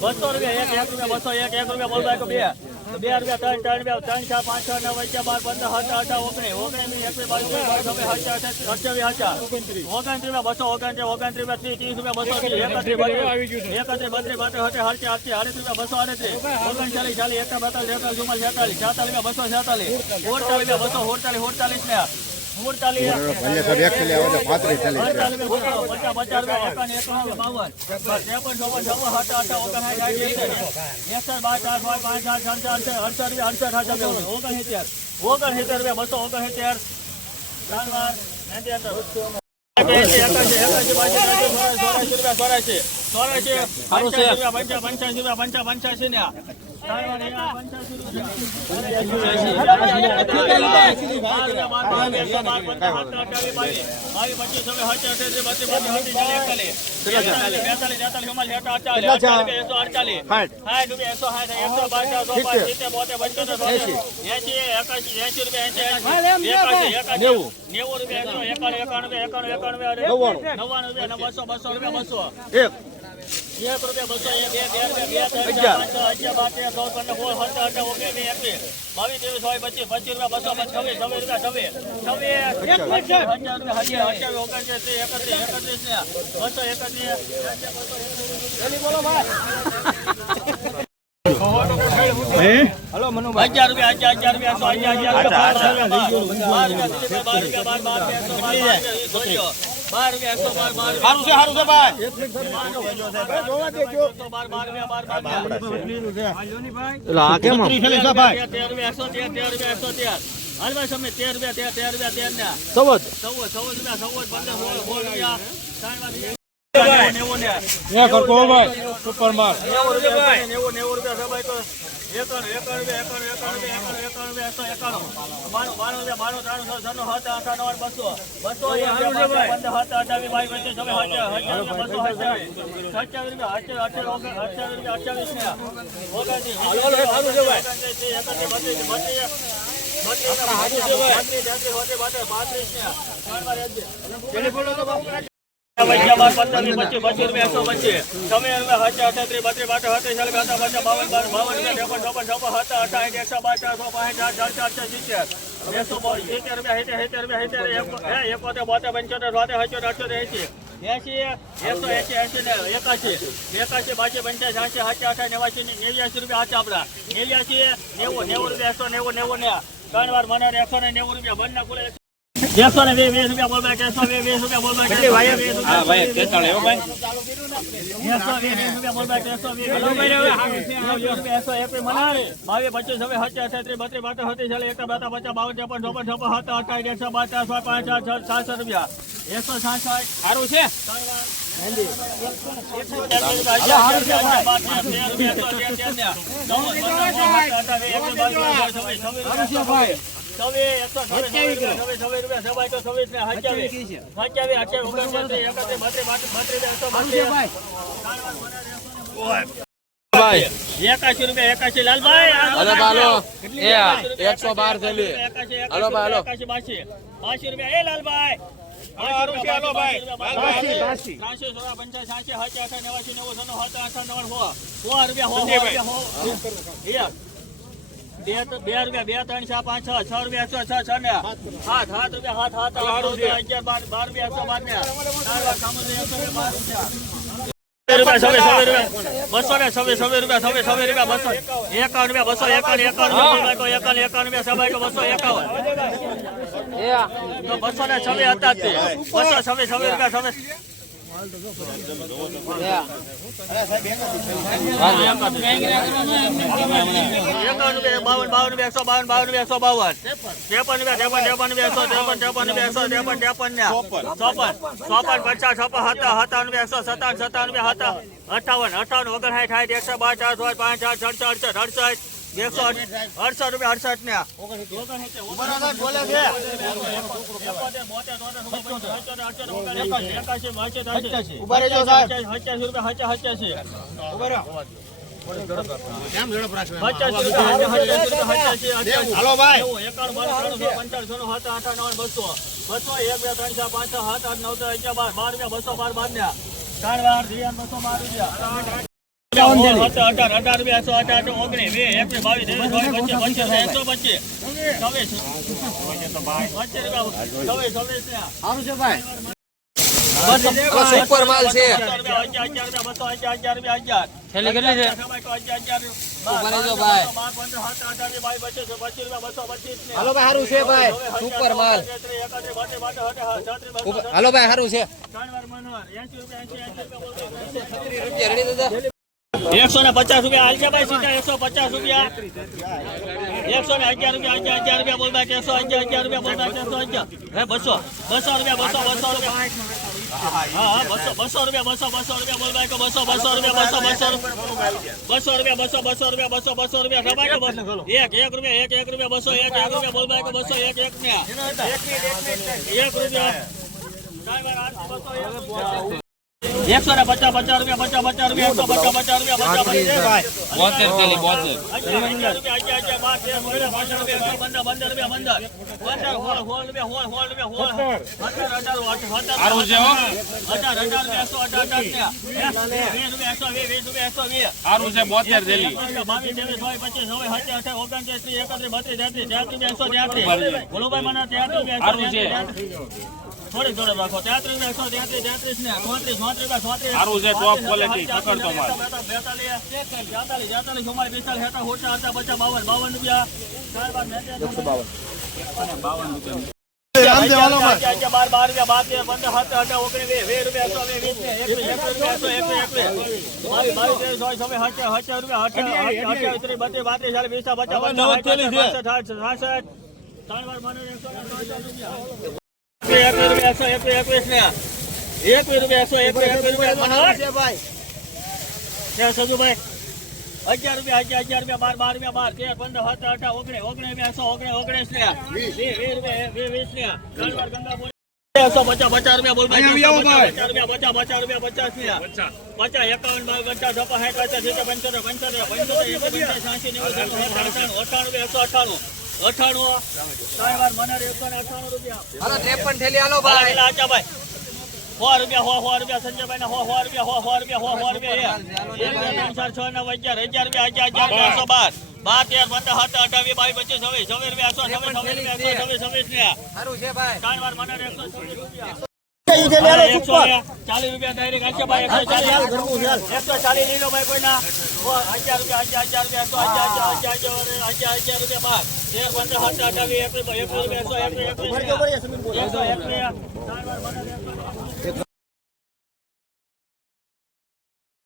બાસી રૂપિયા એક એક રૂપિયા બસો એક એક રૂપિયા બોલ બે બે રૂપિયા ત્રણ ત્રણ રૂપિયા ત્રણ ચાર પાંચ છ નવ અગિયાર બાર પંદર સત્તર અઢાર ઓગણીસ ઓગણીસ એકવીસ બાવીસ બાવીસ છવ્વીસ સત્યાવીસ અઠ્યાવીસ હજાર ઓગણત્રીસ રૂપિયા બસો ઓગણત્રીસ ઓગણત્રીસ રૂપિયા ત્રીસ ત્રીસ રૂપિયા બસો ત્રીસ એકત્રીસ એકત્રીસ બત્રીસ બત્રીસ આડત્રીસ રૂપિયા બસો આડત્રીસ ઓગણચાલીસ ચાલીસ એકતા બેતાલીસ ચુમ્માલીસ છેતાલીસ છેતાલીસ રૂપિયા બસો છેતાલીસ ઓડતાલીસ રૂપિયા બસો ઓડતાલીસ ઓડતાલીસ ને આવે છે પાંત્રીસ છે. પચાસ પચાસ બાવન. ત્રેપન ચોપન છપ્પન સત્તર સાઠ એકસઠ એકસઠ બાર ચાર પાંચ પાંચ સાત ચાર અડસઠ અડસઠ રૂપિયા અડસઠ હજાર ઓગણસિત્તેર ઓગણસિત્તેર રૂપિયા બસો ચોરાશી રૂપિયા, પંચ્યાસી રૂપિયા, પંચા- પંચ્યાસી રૂપિયા, પંચા- પંચ્યાસી ને એકાશી, નેવું રૂપિયા, એકાણું, એકાણું, એકાણું, એકાણું. નવ્વાણું રૂપિયા, બસો, બસો રૂપિયા, બસો. એક એક રૂપિયા, બસો, એક, છ, બાર, પંદર, સોળ, એકત્રીસ હજાર રૂપિયા હજાર હજાર રૂપિયા સો હજાર હજાર રૂપિયા બાર રૂપિયા બાર બાર રૂપિયા સારું છે સારું છે ભાઈ. આ કેમ આમ? તેર રૂપિયા તેર તેર તેર હાલ ભાઈ તમે તેર રૂપિયા તેર તેર રૂપિયા તેર ને. ચૌદ. ચૌદ ચૌદ રૂપિયા ચૌદ પંદર સોળ સોળ રૂપિયા. ત્રણ વાર ભાઈ ને સુપર માર નેવું નેવું રૂપિયા સબાઈ તો એકાણું એકાણું સાત આઠ બસો બસો પંદર સાત અઠાવીસ બાવીસ પચીસ હજાર હજાર બસો સત્યાવીસ સત્યાવીસ રૂપિયા અઠ્યાવીસ અઠ્યાવીસ અઠ્યાવીસ અઠ્યાવીસ ને ઓગણત્રીસ એકત્રીસ બત્રીસ બત્રીસ બત્રીસ ત્રણ વાર પંદર, પચીસ, પચીસ રૂપિયા, એકસો પચીસ. છવ્વીસ રૂપિયા, સત્તર, અઠત્રીસ, બત્રીસ, બાવન, બાવન, બાવન રૂપિયા, ત્રેપન, ચોપન, છપ્પન, સત્તર, એકસો બાર, ચારસો, પાંસઠ, સાઠ, સાઠ, સાતસો, સિત્તેર. એકસો સિત્તેર રૂપિયા, સિત્તેર, સિત્તેર રૂપિયા, સિત્તેર, એકોતેર, બોતેર, પંચોતેર, છોતેર, સત્તર, અઠ્યોતેર, એકસો એંશી, એંશી ને. એકાશી, બાસી, પંચાસી, સાતસી, સાતસી, અઠાસી, નેવાસી, નેવ્યાસી રૂપિયા હાચા આપણા. નેવ્યાસી, નેવું, નેવું રૂપિયા, એકસો નેવું, નેવું ને ત્રણ વાર મને એકસો ને નેવું રૂપિયા બંને કુલ એકસો ને વીસ રૂપિયા બોલ બાય એકસો વીસ રૂપિયા બોલ બાય એકસો વીસ વીસ રૂપિયા બોલ બાય. વીસ રૂપિયા બોલ બાય એકસો વીસ રૂપિયા બાવીસ પચીસ છવ્વીસ સત્તર અઠત્રીસ બત્રીસ બાર સત્રીસ ચાલીસ એકતા બેતા પચાસ બાવન ત્રેપન ચોપન છપ્પન સત્તર અઠાવીસ એકસો બાર ચારસો પાંચ છ સાતસો રૂપિયા. એકસો સાસઠ સારું છે? એકાશી રૂપિયા એકાશી લાલભાઈ હાલો હાલો એકસો બાર એકાશી, હાલો ભાઈ, હાલો. બાશી. બાશી રૂપિયા એ લાલભાઈ. રૂપિયા, બે બે રૂપિયા બે ત્રણ ચાર પાંચ છ છ રૂપિયા એકસો છ છ ને. સાત સાત રૂપિયા સાત સાત આઠ, નવ, દસ, અગિયાર બાર બાર રૂપિયા એકસો બાર ને ચાર વાર સામુદ્રી એકસો ને બાર રૂપિયા. રૂપિયા છવ્વીસ છવ્વીસ રૂપિયા. બસો ને છવ્વીસ છવ્વીસ રૂપિયા છવ્વીસ છવ્વીસ રૂપિયા બસો. એકાવન રૂપિયા બસો એકાવન એકાવન એકાવન એકાવન રૂપિયા સભાઈ બસો એકાવન. બસો ને છવ્વીસ હતા બસો છવ્વીસ છવ્વીસ રૂપિયા છવ્વીસ. અઠાવન અઠાવન વગર સાઠ સાઠ એકસો બાર ચારસો પાંચ ચાર છ અડસઠ અડસઠ એકસો અડસઠ રૂપિયા અડસઠ ને બસો. બસો, એક, બે, ત્રણ, ચાર, પાંચ, સાત, આઠ, નવ, દસ, અગિયાર, બાર. બાર રૂપિયા, બસો બાર, બાર ને. ત્રણ વાર, બસો બાર રૂપિયા. સુપર માલ છે. બસો અગિયાર, અગિયાર અગિયાર, અગિયાર રૂપિયા, અગિયાર. છેલ્લી કેટલી છે. હાલો ભાઈ સારું છે ભાઈ. સુપર માલ. હાલો ભાઈ સારું છે. વાર મનોહર, 80 રૂપિયા, એકસો ને પચાસ રૂપિયા હાલશે ભાઈ સીધા એકસો પચાસ રૂપિયા. એકસો ને અગિયાર રૂપિયા, અગિયાર અગિયાર રૂપિયા બોલતા એકસો અગિયાર અગિયાર રૂપિયા બોલતા એકસો અગિયાર. હે, બસો બસો રૂપિયા, બસો બસો રૂપિયા. હા બસો બસો રૂપિયા, બસો બસો રૂપિયા બોલતા કે બસો બસો રૂપિયા, બસો બસો બસો રૂપિયા, બસો બસો રૂપિયા, બસો બસો રૂપિયા, ખબર બસો? એક એક રૂપિયા, એક એક રૂપિયા, બસો, એક રૂપિયા બોલતા કે બસો, એક રૂપિયા. એક રૂપિયા. એકસો ને પચાસ પચાસ રૂપિયા પચાસ પચાસ રૂપિયા એકસો પચાસ પચાસ રૂપિયા પચાસ પચાસ બોતેર થેલી બોતેર ઓગણત્રીસ ત્રીસ એકત્રીસ બત્રીસ તેત્રીસ તેત્રીસ એકસો તેત્રીસ રૂપિયા થોડી જોડે રાખો તેત્રીસ રૂપિયા તેત્રીસ તેત્રીસ ને ચોત્રીસ ચોત્રીસ ચોત્રીસ સારું છે, top quality, પકડતો માલ. બેતાલીસ બેતાલીસ બેતાલીસ ચુમ્માલીસ પિસ્તાલીસ હેઠળ હોટા હતા પચાસ બાવન બાવન રૂપિયા. ચાર બાર રામદેવ હાલો ભાઈ. અગિયાર, બાર બાર રૂપિયા બાર પંદર સત્તર અઢાર ઓગણીસ વીસ વીસ રૂપિયા એકસો વીસ વીસ ને એકવીસ એકવીસ રૂપિયા એકસો એકવીસ એકવીસ. બાવીસ બાવીસ ત્રેવીસ ચોવીસ છવ્વીસ સત્તર સત્તર રૂપિયા અઠાર અઠાવીસ ત્રીસ બત્રીસ પાંત્રીસ વીસ સાસઠ. ત્રણ વાર મને એકસો ને ત્રણસો રૂપિયા. એકવીસ અગિયાર રૂપિયા અગિયાર અગિયાર રૂપિયા બાર પંદર સત્તર અઢાર ઓગણીસ ઓગણીસ રૂપિયા ઓગણીસ ઓગણીસ ને વીસ વીસ ને પચાસ પચાસ રૂપિયા બોલ. પચાસ રૂપિયા પચાસ પચાસ રૂપિયા પચાસ ને પચાસ એકાવન બાર પચાસ છપ્પન સાઠ પચાસ એકસો અઠાણું અઠાણું ત્રણ વાર મને અઠાણું રૂપિયા ત્રેપન થેલી હાલો ભાઈ. આચા ભાઈ સો રૂપિયા સો સો રૂપિયા સંજયભાઈ ના સો સો રૂપિયા સો સો રૂપિયા સો સો રૂપિયા એક બે ત્રણ ચાર છ નવ અગિયાર અગિયાર રૂપિયા અગિયાર અગિયાર રૂપિયા બાર. બાર તેર પંદર સત્તર અઠાવીસ બાવીસ પચીસ છવ્વીસ છવ્વીસ રૂપિયા એકસો છવ્વીસ છવ્વીસ રૂપિયા એકસો છવ્વીસ છવ્વીસ ભાઈ. ત્રણ વાર મને એકસો છવ્વીસ રૂપિયા. ચાલીસ રૂપિયા આલશે ભાઈ, એકસો ચાલીસ. એકસો લઈ ભાઈ કોઈના. અગિયાર રૂપિયા, અગિયાર, હજાર રૂપિયા, એકસો હજાર હજાર હજાર અગિયાર રૂપિયા બાર. તેર, પંદર, અઠાવીસ, એકવીસ, એકવીસ રૂપિયા, એકસો રૂપિયા. એકસો એકવીસ. ત્રણ